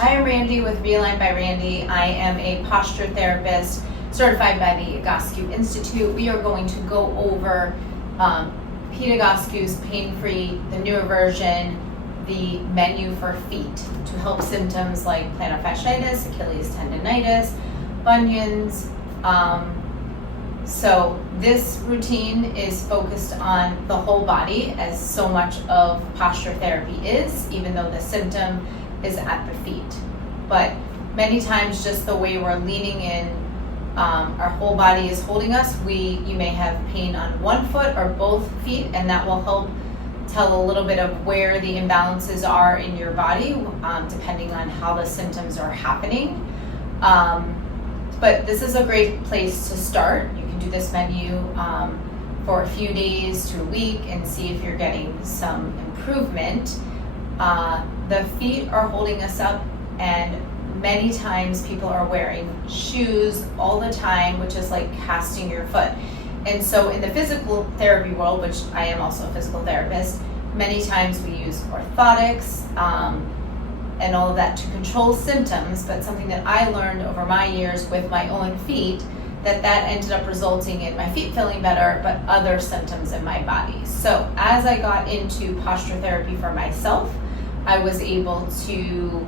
I am Randy with Realign by Randy. I am a posture therapist certified by the Egoscue Institute. We are going to go over Pete Egoscue's Pain-Free, the newer version, the menu for feet to help symptoms like plantar fasciitis, Achilles tendonitis, bunions. So this routine is focused on the whole body, as so much of posture therapy is, even though the symptom is at the feet. But many times just the way we're leaning in, our whole body is holding us. You may have pain on one foot or both feet, and that will help tell a little bit of where the imbalances are in your body, depending on how the symptoms are happening. But this is a great place to start. You can do this menu for a few days to a week and see if you're getting some improvement. The feet are holding us up, and many times people are wearing shoes all the time, which is like casting your foot. And so in the physical therapy world, which I am also a physical therapist, many times we use orthotics and all of that to control symptoms. But something that I learned over my years with my own feet, that ended up resulting in my feet feeling better, but other symptoms in my body. So as I got into posture therapy for myself, I was able to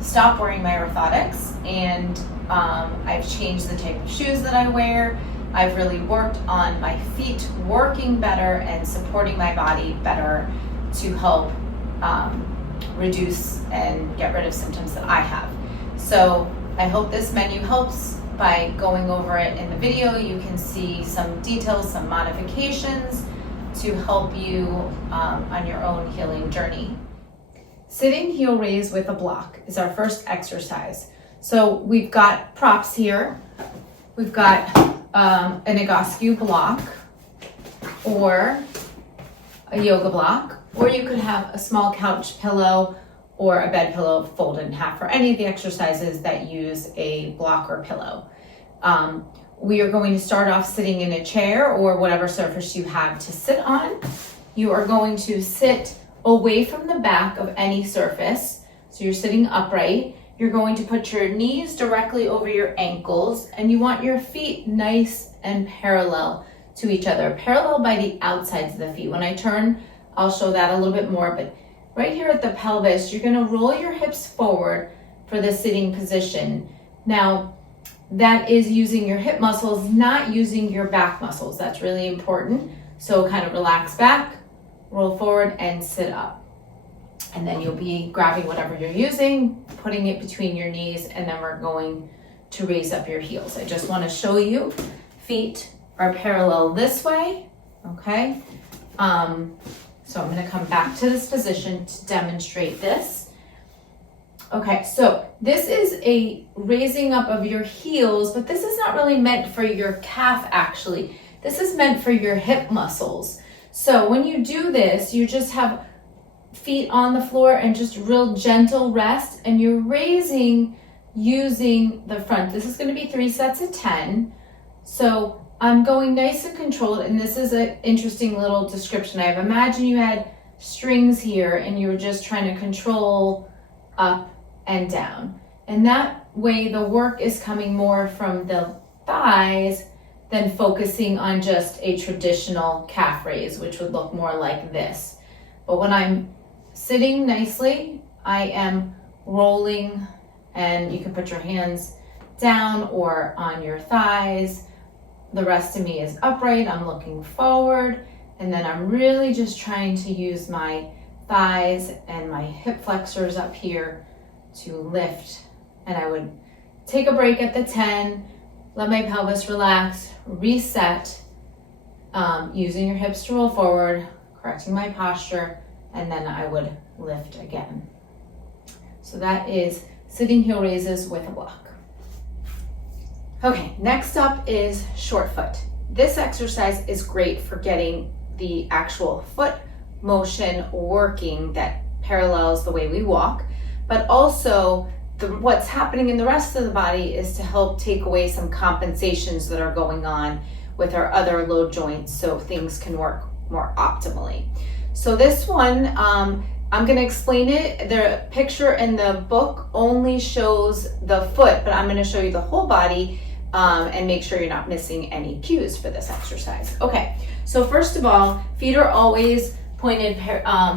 stop wearing my orthotics, and I've changed the type of shoes that I wear. I've really worked on my feet working better and supporting my body better to help reduce and get rid of symptoms that I have. So I hope this menu helps. By going over it in the video, you can see some details, some modifications to help you on your own healing journey. Sitting heel raise with a block is our first exercise. So we've got props here. We've got an Egoscue block or a yoga block, or you could have a small couch pillow or a bed pillow folded in half for any of the exercises that use a block or pillow. We are going to start off sitting in a chair or whatever surface you have to sit on. You are going to sit away from the back of any surface. So you're sitting upright. You're going to put your knees directly over your ankles, and you want your feet nice and parallel to each other, parallel by the outsides of the feet. When I turn, I'll show that a little bit more, but right here at the pelvis, you're gonna roll your hips forward for the sitting position. Now, that is using your hip muscles, not using your back muscles. That's really important. So kind of relax back, roll forward, and sit up. And then you'll be grabbing whatever you're using, putting it between your knees, and then we're going to raise up your heels. I just wanna show you, feet are parallel this way, okay? So I'm gonna come back to this position to demonstrate this. Okay, so this is a raising up of your heels, but this is not really meant for your calf actually. This is meant for your hip muscles. So when you do this, you just have feet on the floor and just real gentle rest, and you're raising using the front. This is gonna be 3 sets of 10. So I'm going nice and controlled, and this is an interesting little description. I imagine you had strings here and you were just trying to control up and down. And that way the work is coming more from the thighs than focusing on just a traditional calf raise, which would look more like this. But when I'm sitting nicely, I am rolling, and you can put your hands down or on your thighs. The rest of me is upright, I'm looking forward, and then I'm really just trying to use my thighs and my hip flexors up here to lift. And I would take a break at the 10, let my pelvis relax, reset, using your hips to roll forward, correcting my posture, and then I would lift again. So that is sitting heel raises with a block. Okay, next up is short foot. This exercise is great for getting the actual foot motion working that parallels the way we walk, but also what's happening in the rest of the body is to help take away some compensations that are going on with our other load joints so things can work more optimally. So this one I'm gonna explain it. The picture in the book only shows the foot, but I'm gonna show you the whole body and make sure you're not missing any cues for this exercise. Okay, so first of all, feet are always pointed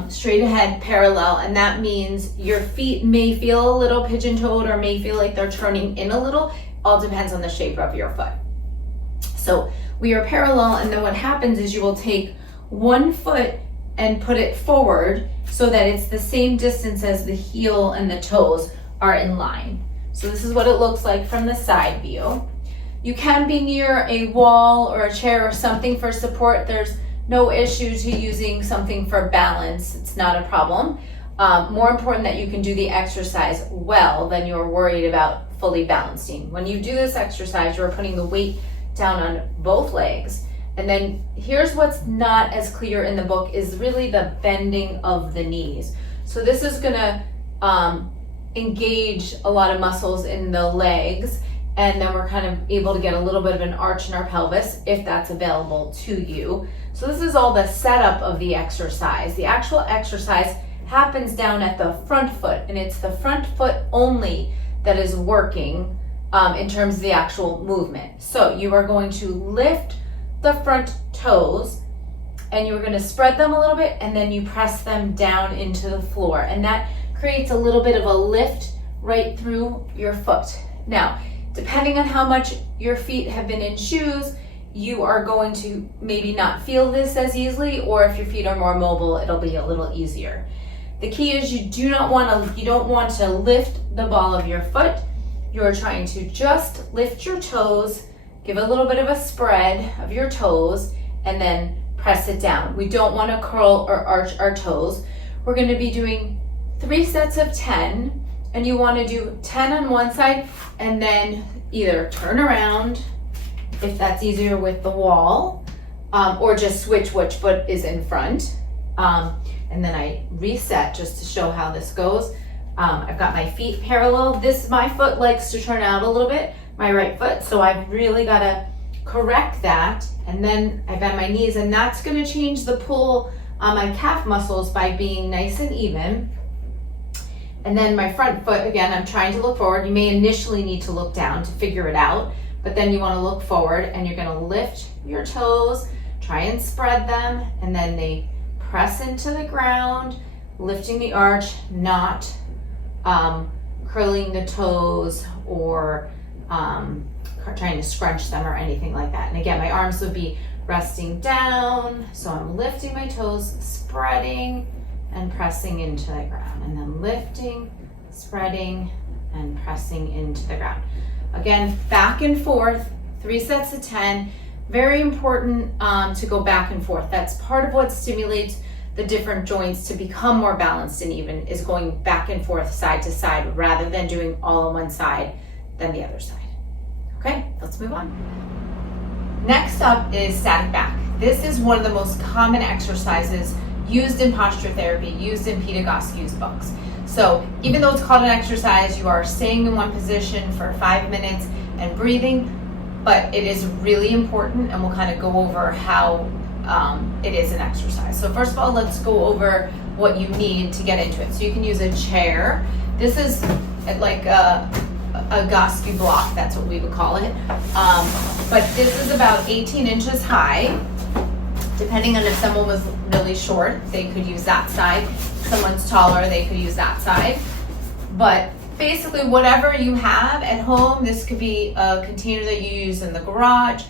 straight ahead, parallel, and that means your feet may feel a little pigeon-toed or may feel like they're turning in a little. All depends on the shape of your foot. So we are parallel, and then what happens is you will take one foot and put it forward so that it's the same distance as the heel and the toes are in line. So this is what it looks like from the side view. You can be near a wall or a chair or something for support. There's no issue to using something for balance. It's not a problem. More important that you can do the exercise well than you're worried about fully balancing. When you do this exercise, you're putting the weight down on both legs. And then here's what's not as clear in the book is really the bending of the knees. So this is gonna engage a lot of muscles in the legs, and then we're kind of able to get a little bit of an arch in our pelvis if that's available to you. So this is all the setup of the exercise. The actual exercise happens down at the front foot, and it's the front foot only that is working in terms of the actual movement. So you are going to lift the front toes, and you're going to spread them a little bit, and then you press them down into the floor, and that creates a little bit of a lift right through your foot. Now, depending on how much your feet have been in shoes, you are going to maybe not feel this as easily, or if your feet are more mobile, it'll be a little easier. The key is you don't want to lift the ball of your foot. You're trying to just lift your toes, give a little bit of a spread of your toes, and then press it down. We don't want to curl or arch our toes. We're going to be doing 3 sets of 10, and you want to do 10 on one side and then either turn around if that's easier with the wall, or just switch which foot is in front. And then I reset just to show how this goes. I've got my feet parallel. My foot likes to turn out a little bit, my right foot, so I've really got to correct that. And then I bend my knees, and that's going to change the pull on my calf muscles by being nice and even. And then my front foot, again, I'm trying to look forward. You may initially need to look down to figure it out, but then you want to look forward, and you're going to lift your toes, try and spread them, and then they press into the ground, lifting the arch, not curling the toes or trying to scrunch them or anything like that. And again, my arms would be resting down, so I'm lifting my toes, spreading and pressing into the ground, and then lifting, spreading and pressing into the ground. Again, back and forth, 3 sets of 10. Very important to go back and forth. That's part of what stimulates the different joints to become more balanced and even, is going back and forth, side to side, rather than doing all on one side then the other side. Okay, let's move on. Next up is static back. This is one of the most common exercises used in posture therapy, used in Pete Egoscue's books. So even though it's called an exercise, you are staying in one position for 5 minutes and breathing, but it is really important, and we'll kind of go over how it is an exercise. So first of all, let's go over what you need to get into it. So you can use a chair. This is like a Egoscue block, that's what we would call it. But this is about 18 inches high. Depending on if someone was really short, they could use that side. If someone's taller, they could use that side. But basically, whatever you have at home, this could be a container that you use in the garage,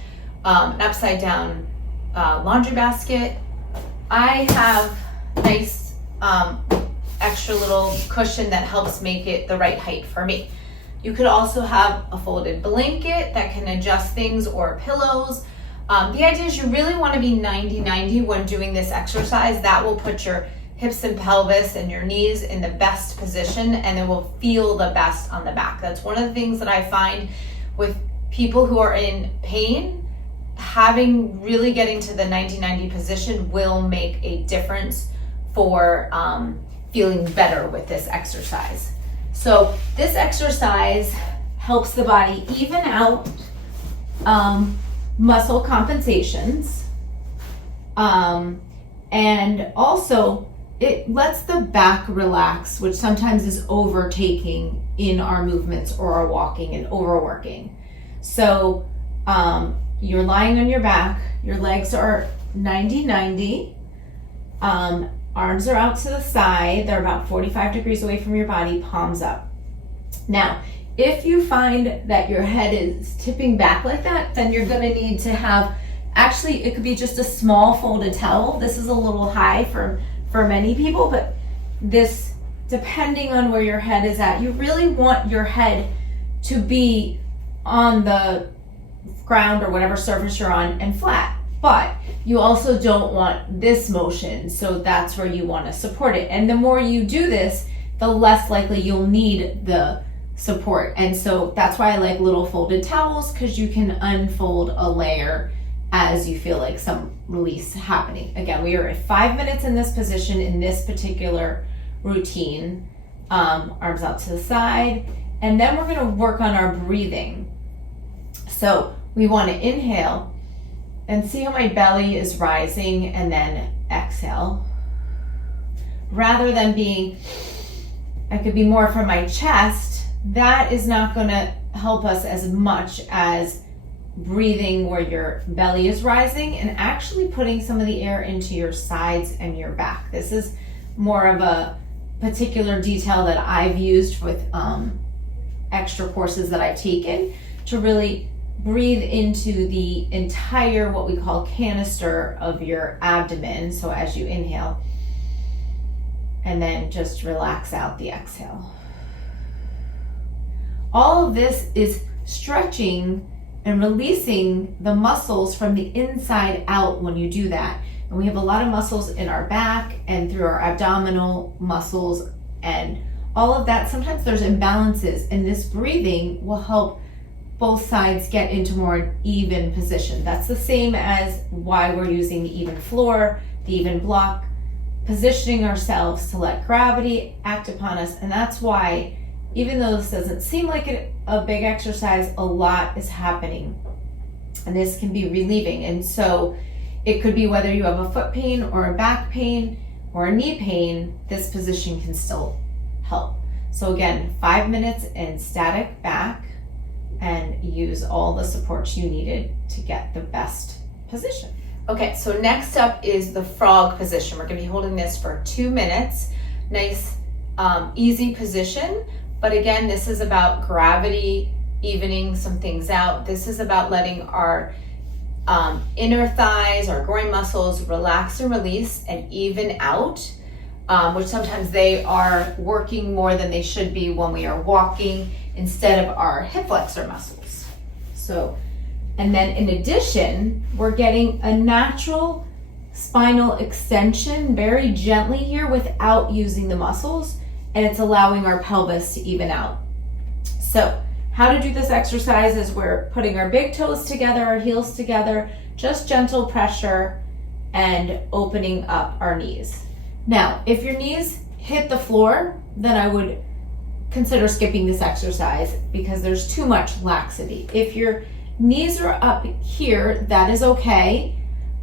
an upside down laundry basket. I have nice extra little cushion that helps make it the right height for me. You could also have a folded blanket that can adjust things, or pillows. The idea is you really want to be 90-90 when doing this exercise. That will put your hips and pelvis and your knees in the best position, and it will feel the best on the back. That's one of the things that I find with people who are in pain. Really getting to the 90-90 position will make a difference for feeling better with this exercise. So this exercise helps the body even out muscle compensations, and also it lets the back relax, which sometimes is overtaking in our movements or our walking and overworking. So you're lying on your back, your legs are 90-90, arms are out to the side, they're about 45 degrees away from your body, palms up. Now, if you find that your head is tipping back like that, then you're gonna need to have, actually it could be just a small folded towel. This is a little high for many people, but this, depending on where your head is at, you really want your head to be on the ground or whatever surface you're on and flat. But you also don't want this motion, so that's where you want to support it. And the more you do this, the less likely you'll need the support. And so that's why I like little folded towels, because you can unfold a layer as you feel like some release happening. Again, we are at 5 minutes in this position in this particular routine. Arms out to the side, and then we're going to work on our breathing. So we want to inhale and see how my belly is rising, and then exhale. Rather than being, I could be more from my chest, that is not going to help us as much as breathing where your belly is rising and actually putting some of the air into your sides and your back. This is more of a particular detail that I've used with extra courses that I've taken to really breathe into the entire, what we call canister of your abdomen. So as you inhale, and then just relax out the exhale. All of this is stretching and releasing the muscles from the inside out when you do that. And we have a lot of muscles in our back and through our abdominal muscles and all of that. Sometimes there's imbalances, and this breathing will help both sides get into more even position. That's the same as why we're using the even floor, the even block, positioning ourselves to let gravity act upon us. And that's why, even though this doesn't seem like a big exercise, a lot is happening. And this can be relieving. And so it could be whether you have a foot pain or a back pain or a knee pain, this position can still help. So again, 5 minutes in static back, and use all the supports you needed to get the best position. Okay, so next up is the frog position. We're gonna be holding this for 2 minutes. Nice, easy position. But again, this is about gravity, evening some things out. This is about letting our inner thighs, our groin muscles relax and release and even out, which sometimes they are working more than they should be when we are walking, instead of our hip flexor muscles. So, and then in addition, we're getting a natural spinal extension very gently here without using the muscles, and it's allowing our pelvis to even out. So how to do this exercise is we're putting our big toes together, our heels together, just gentle pressure and opening up our knees. Now, if your knees hit the floor, then I would consider skipping this exercise because there's too much laxity. If your knees are up here, that is okay.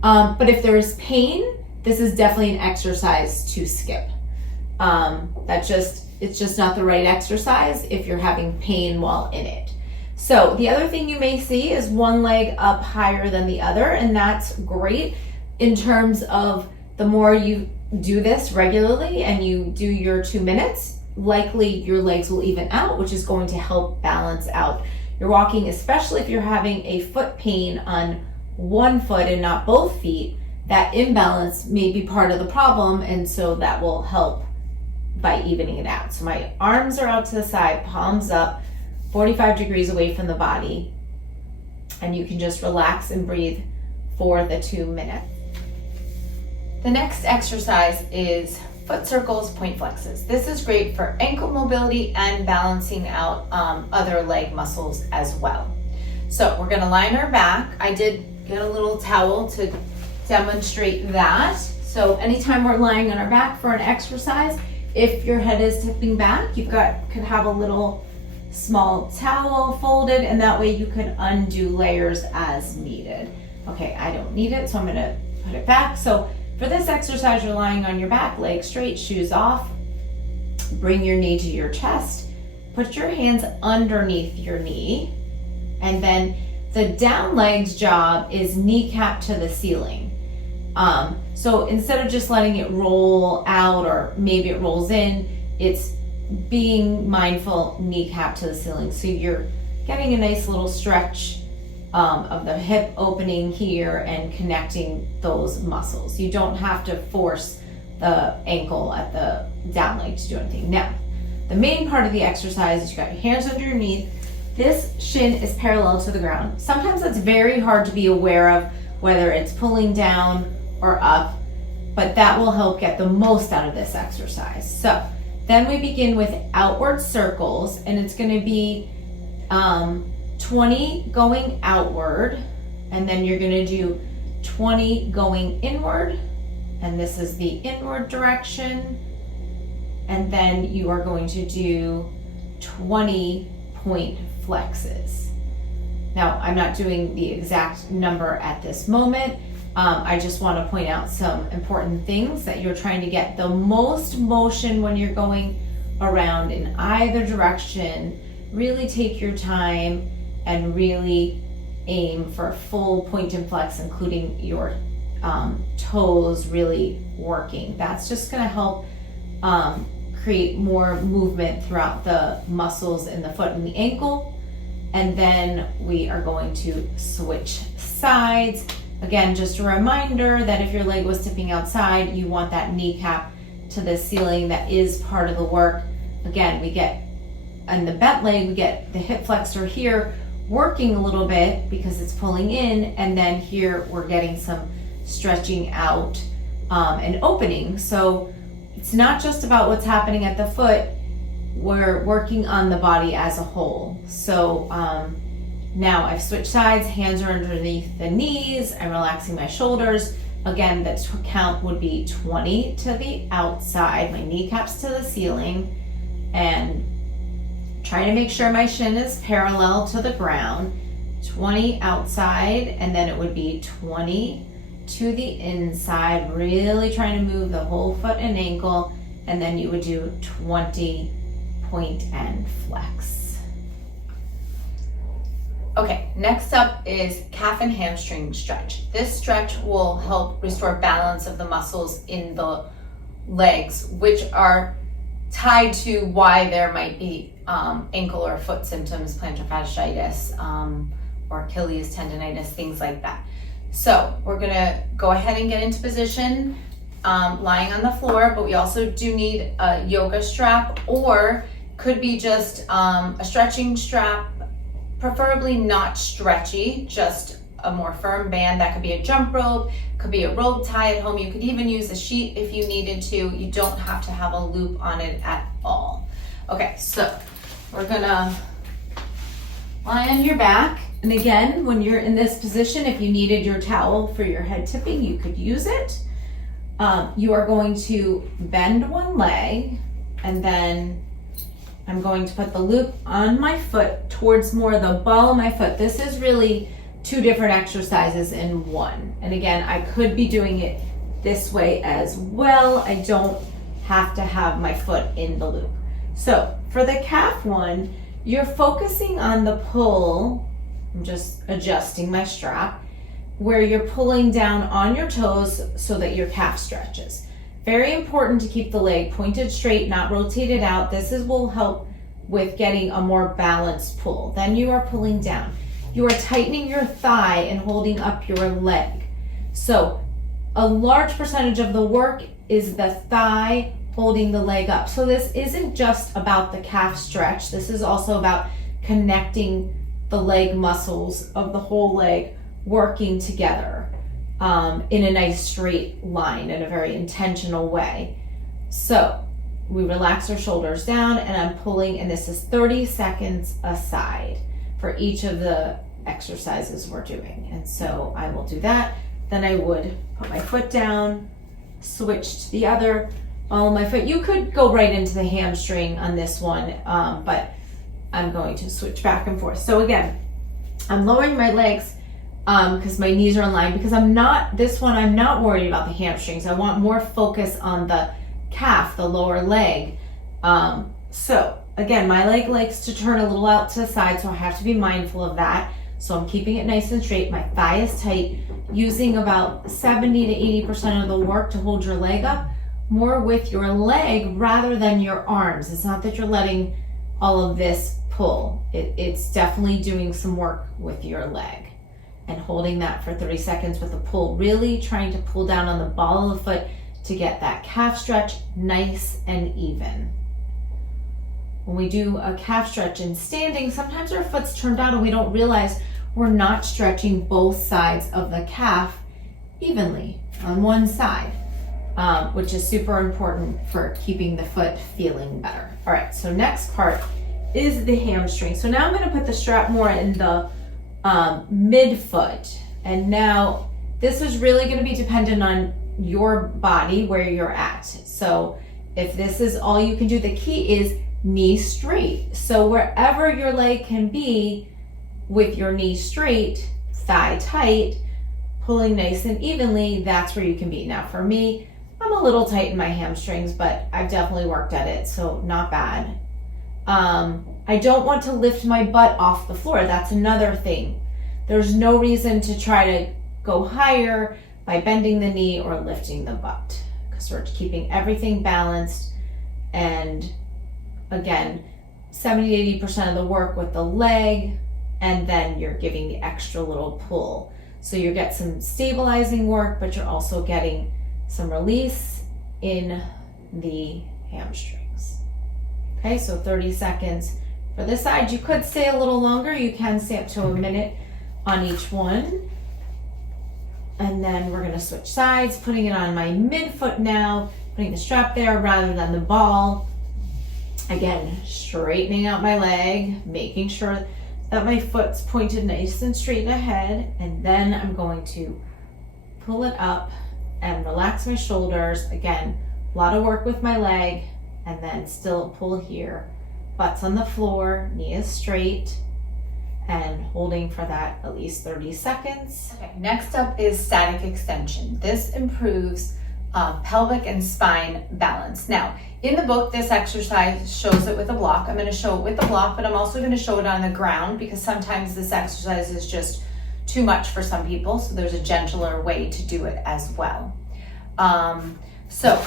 But if there is pain, this is definitely an exercise to skip. It's just not the right exercise if you're having pain while in it. So the other thing you may see is one leg up higher than the other, and that's great in terms of the more you do this regularly and you do your 2 minutes, likely your legs will even out, which is going to help balance out your walking, especially if you're having a foot pain on one foot and not both feet. That imbalance may be part of the problem, and so that will help by evening it out. So my arms are out to the side, palms up, 45 degrees away from the body, and you can just relax and breathe for the 2 minutes. The next exercise is foot circles, point flexes. This is great for ankle mobility and balancing out other leg muscles as well. So we're gonna lie on our back. I did get a little towel to demonstrate that. So anytime we're lying on our back for an exercise, if your head is tipping back, could have a little small towel folded, and that way you can undo layers as needed. Okay, I don't need it, so I'm gonna put it back. So For this exercise, you're lying on your back, legs straight, shoes off. Bring your knee to your chest. Put your hands underneath your knee. And then the down leg's job is kneecap to the ceiling. So instead of just letting it roll out or maybe it rolls in, it's being mindful kneecap to the ceiling. So you're getting a nice little stretch of the hip opening here and connecting those muscles. You don't have to force the ankle at the down leg to do anything. Now, the main part of the exercise is you got your hands underneath. This shin is parallel to the ground. Sometimes it's very hard to be aware of whether it's pulling down or up, but that will help get the most out of this exercise. So then we begin with outward circles, and it's going to be 20 going outward, and then you're going to do 20 going inward, and this is the inward direction, and then you are going to do 20 point flexes. Now, I'm not doing the exact number at this moment. I just want to point out some important things that you're trying to get the most motion when you're going around in either direction. Really take your time and really aim for a full point and flex, including your toes really working. That's just going to help create more movement throughout the muscles in the foot and the ankle. And then we are going to switch sides. Again, just a reminder that if your leg was tipping outside, you want that kneecap to the ceiling. That is part of the work. Again, we get on the bent leg, we get the hip flexor here working a little bit because it's pulling in, and then here we're getting some stretching out and opening. So it's not just about what's happening at the foot, we're working on the body as a whole. So now I've switched sides, hands are underneath the knees, I'm relaxing my shoulders. Again, the count would be 20 to the outside, my kneecaps to the ceiling, and trying to make sure my shin is parallel to the ground. 20 outside, and then it would be 20 to the inside, really trying to move the whole foot and ankle, and then you would do 20 point and flex. Okay, next up is calf and hamstring stretch. This stretch will help restore balance of the muscles in the legs, which are tied to why there might be ankle or foot symptoms, plantar fasciitis, or Achilles tendonitis, things like that. So we're gonna go ahead and get into position, lying on the floor, but we also do need a yoga strap, or could be just a stretching strap, preferably not stretchy, just a more firm band. That could be a jump rope, could be a rope tie at home. You could even use a sheet if you needed to. You don't have to have a loop on it at all. Okay, so we're gonna lie on your back. And again, when you're in this position, if you needed your towel for your head tipping, you could use it. You are going to bend one leg, and then I'm going to put the loop on my foot towards more the ball of my foot. This is really two different exercises in one. And again, I could be doing it this way as well. I don't have to have my foot in the loop. So for the calf one, you're focusing on the pull. I'm just adjusting my strap, where you're pulling down on your toes so that your calf stretches. Very important to keep the leg pointed straight, not rotated out. This will help with getting a more balanced pull. Then you are pulling down. You are tightening your thigh and holding up your leg. So a large percentage of the work is the thigh holding the leg up. So this isn't just about the calf stretch. This is also about connecting the leg muscles of the whole leg working together in a nice straight line in a very intentional way. So we relax our shoulders down, and I'm pulling, and this is 30 seconds aside for each of the exercises we're doing. And so I will do that. Then I would put my foot down, switch to the other ball of my foot. You could go right into the hamstring on this one, but I'm going to switch back and forth. So again, I'm lowering my legs because my knees are in line, because I'm not worried about the hamstrings. I want more focus on the calf, the lower leg. So again, my leg likes to turn a little out to the side, so I have to be mindful of that. So I'm keeping it nice and straight. My thigh is tight, using about 70 to 80% of the work to hold your leg up, more with your leg rather than your arms. It's not that you're letting all of this pull. It's definitely doing some work with your leg and holding that for 30 seconds with a pull, really trying to pull down on the ball of the foot to get that calf stretch nice and even. When we do a calf stretch in standing, sometimes our foot's turned out and we don't realize we're not stretching both sides of the calf evenly on one side, which is super important for keeping the foot feeling better. All right, so next part is the hamstring. So now I'm gonna put the strap more in the midfoot. And now this is really gonna be dependent on your body, where you're at. So if this is all you can do, the key is knee straight. So wherever your leg can be with your knee straight, thigh tight, pulling nice and evenly, that's where you can be. Now for me, I'm a little tight in my hamstrings, but I've definitely worked at it, so not bad. I don't want to lift my butt off the floor. That's another thing. There's no reason to try to go higher by bending the knee or lifting the butt, because we're keeping everything balanced. And again, 70 to 80% of the work with the leg, and then you're giving the extra little pull. So you get some stabilizing work, but you're also getting some release in the hamstrings. Okay, so 30 seconds for this side. You could stay a little longer. You can stay up to a minute on each one. And then we're gonna switch sides, putting it on my midfoot now, putting the strap there rather than the ball. Again, straightening out my leg, making sure that my foot's pointed nice and straight ahead. And then I'm going to pull it up and relax my shoulders. Again, a lot of work with my leg, and then still pull here. Butt's on the floor, knee is straight, and holding for that at least 30 seconds. Okay, next up is static extension. This improves pelvic and spine balance. Now, in the book, this exercise shows it with a block. I'm going to show it with a block, but I'm also going to show it on the ground, because sometimes this exercise is just too much for some people. So there's a gentler way to do it as well. So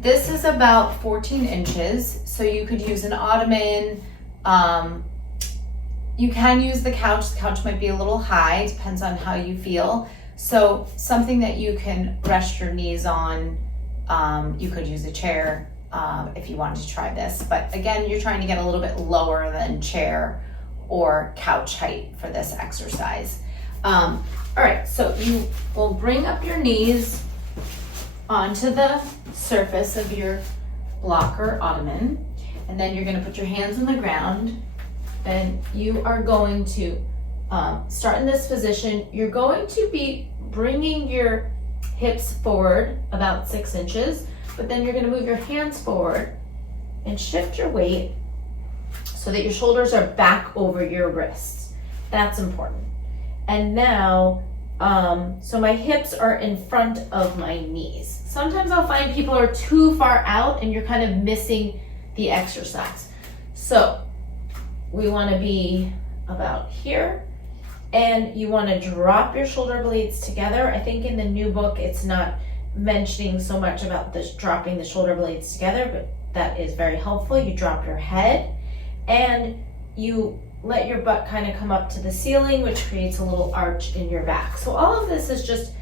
this is about 14 inches. So you could use an ottoman. You can use the couch. The couch might be a little high, depends on how you feel. So something that you can rest your knees on. You could use a chair if you wanted to try this. But again, you're trying to get a little bit lower than chair or couch height for this exercise. All right, so you will bring up your knees onto the surface of your block or ottoman, and then you're going to put your hands on the ground, and you are going to start in this position. You're going to be bringing your hips forward about 6 inches, but then you're going to move your hands forward and shift your weight so that your shoulders are back over your wrists. That's important. And now, so my hips are in front of my knees. Sometimes I'll find people are too far out and you're kind of missing the exercise. So we want to be about here, and you want to drop your shoulder blades together. I think in the new book, it's not mentioning so much about this dropping the shoulder blades together, but that is very helpful. You drop your head and you let your butt kind of come up to the ceiling, which creates a little arch in your back. So all of this is just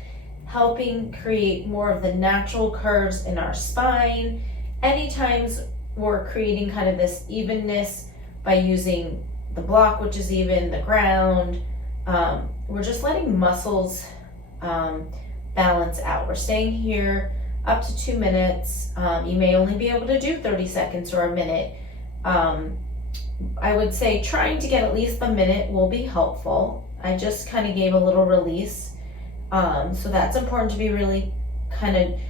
helping create more of the natural curves in our spine. Anytime we're creating kind of this evenness by using the block, which is even, the ground, we're just letting muscles balance out. We're staying here up to 2 minutes. You may only be able to do 30 seconds or a minute. I would say trying to get at least a minute will be helpful. I just kind of gave a little release. So that's important to be really kind of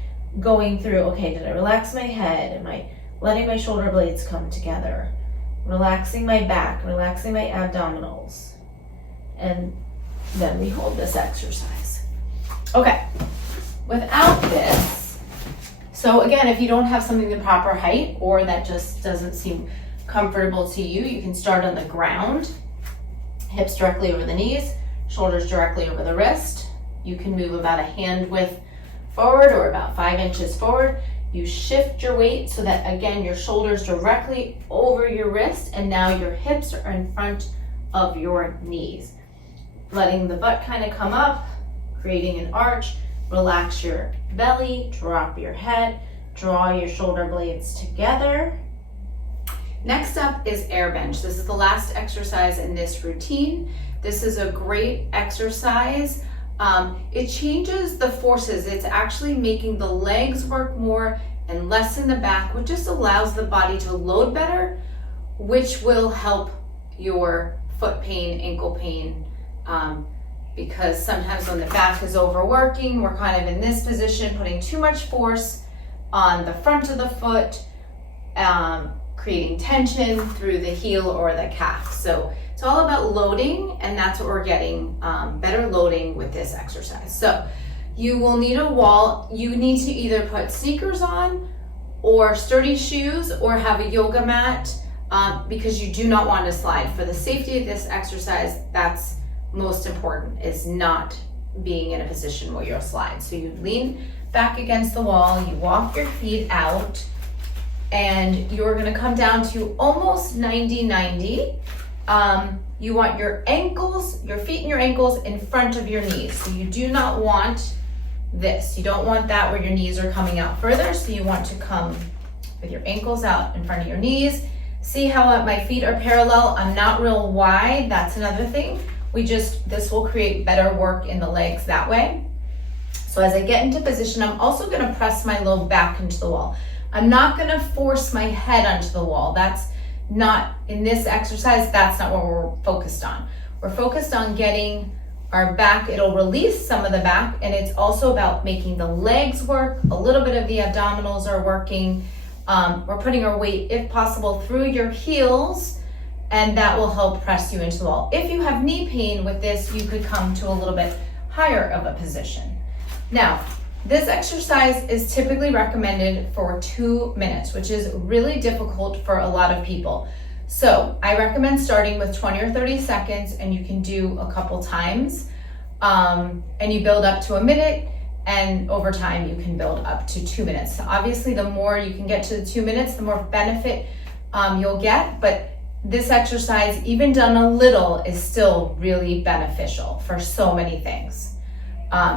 going through, okay, did I relax my head? Am I letting my shoulder blades come together? Relaxing my back, relaxing my abdominals. And then we hold this exercise. Okay, without this, so again, if you don't have something the proper height or that just doesn't seem comfortable to you, you can start on the ground, hips directly over the knees, shoulders directly over the wrist. You can move about a hand width forward or about 5 inches forward. You shift your weight so that, again, your shoulders directly over your wrist, and now your hips are in front of your knees. Letting the butt kind of come up, creating an arch. Relax your belly, drop your head, draw your shoulder blades together. Next up is air bench. This is the last exercise in this routine. This is a great exercise. It changes the forces. It's actually making the legs work more and less in the back, which just allows the body to load better, which will help your foot pain, ankle pain, because sometimes when the back is overworking, we're kind of in this position, putting too much force on the front of the foot, creating tension through the heel or the calf. So it's all about loading, and that's what we're getting, better loading with this exercise. So you will need a wall. You need to either put sneakers on or sturdy shoes or have a yoga mat, because you do not want to slide. For the safety of this exercise, that's most important, is not being in a position where you'll slide. So you lean back against the wall, you walk your feet out, and you're gonna come down to almost 90-90. You want your ankles, your feet and your ankles in front of your knees. So you do not want this. You don't want that where your knees are coming out further. So you want to come with your ankles out in front of your knees. See how my feet are parallel? I'm not real wide, that's another thing. This will create better work in the legs that way. So as I get into position, I'm also gonna press my low back into the wall. I'm not gonna force my head onto the wall. That's not, in this exercise, that's not what we're focused on. We're focused on getting our back, it'll release some of the back, and it's also about making the legs work. A little bit of the abdominals are working. We're putting our weight, if possible, through your heels, and that will help press you into the wall. If you have knee pain with this, you could come to a little bit higher of a position. Now, this exercise is typically recommended for 2 minutes, which is really difficult for a lot of people. So I recommend starting with 20 or 30 seconds, and you can do a couple times, and you build up to a minute, and over time you can build up to 2 minutes. So obviously, the more you can get to the 2 minutes, the more benefit you'll get, but this exercise, even done a little, is still really beneficial for so many things.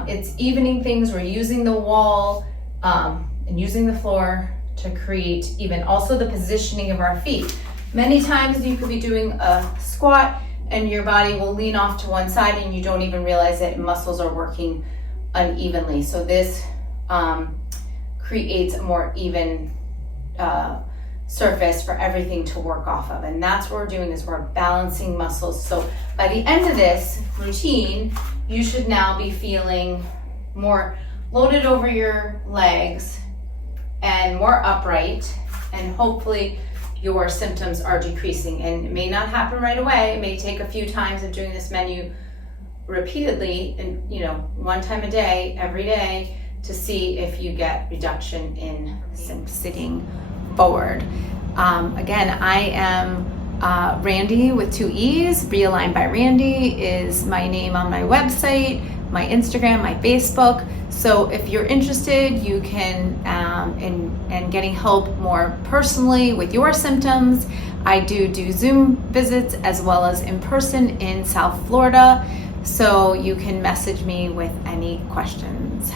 It's evening things. We're using the wall and using the floor to create even also the positioning of our feet. Many times you could be doing a squat and your body will lean off to one side and you don't even realize it. Muscles are working unevenly. So this creates a more even surface for everything to work off of. And that's what we're doing, is we're balancing muscles. So by the end of this routine, you should now be feeling more loaded over your legs and more upright, and hopefully your symptoms are decreasing. And it may not happen right away. It may take a few times of doing this menu repeatedly, and 1 time a day, every day, to see if you get reduction in sitting forward. Again, I am Randy with 2 E's. Realigned by Randy is my name on my website, my Instagram, my Facebook. So if you're interested, you can, in getting help more personally with your symptoms, I do Zoom visits as well as in person in South Florida. So you can message me with any questions.